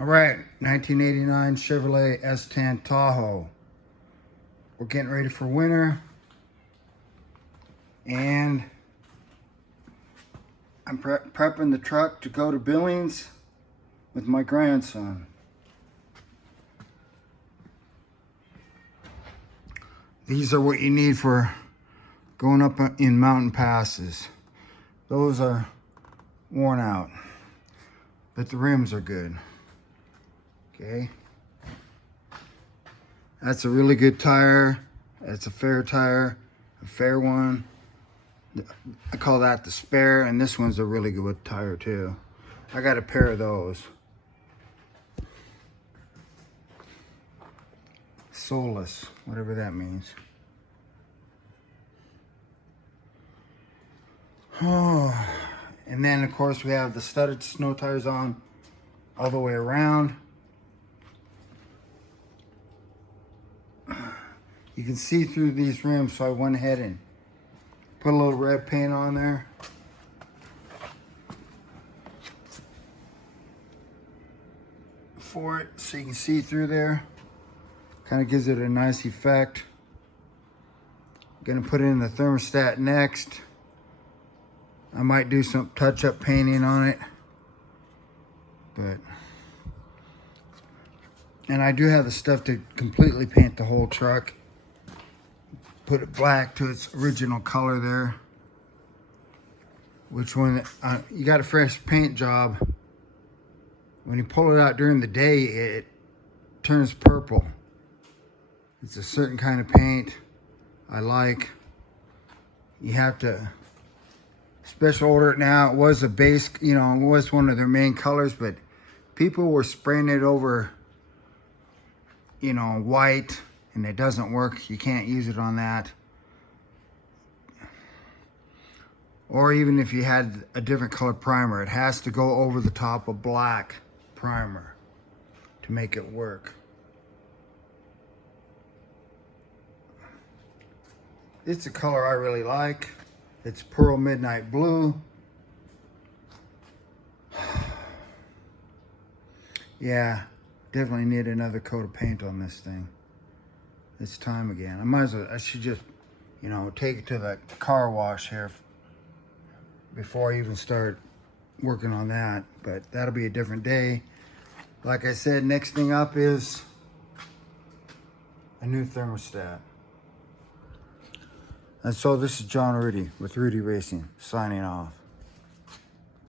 All right, 1989 Chevrolet S10 Tahoe. We're getting ready for winter, and I'm prepping the truck to go to Billings with my grandson. These are what you need for going up in mountain passes. Those are worn out, but the rims are good. Okay, that's a really good tire. That's a fair tire, a fair one. I call that the spare, and this one's a really good tire too. I got a pair of those. Soulless, whatever that means. Oh, and then of course we have the studded snow tires on all the way around. You can see through these rims, so I went ahead and put a little red paint on there. For it, so you can see through there. Kind of gives it a nice effect. Gonna put in the thermostat next. I might do some touch-up painting on it, and I do have the stuff to completely paint the whole truck. Put it black to its original color there. Which one, you got a fresh paint job. When you pull it out during the day, it turns purple. It's a certain kind of paint I like. You have to special order it now. It was a base, it was one of their main colors, but people were spraying it over, white, and it doesn't work. You can't use it on that. Or even if you had a different color primer, it has to go over the top of black primer to make it work. It's a color I really like. It's Pearl Midnight Blue. Yeah, definitely need another coat of paint on this thing. It's time again. I should just, take it to the car wash here before I even start working on that. But that'll be a different day. Like I said, next thing up is a new thermostat. And so this is John Rudy with Rudy Racing, signing off.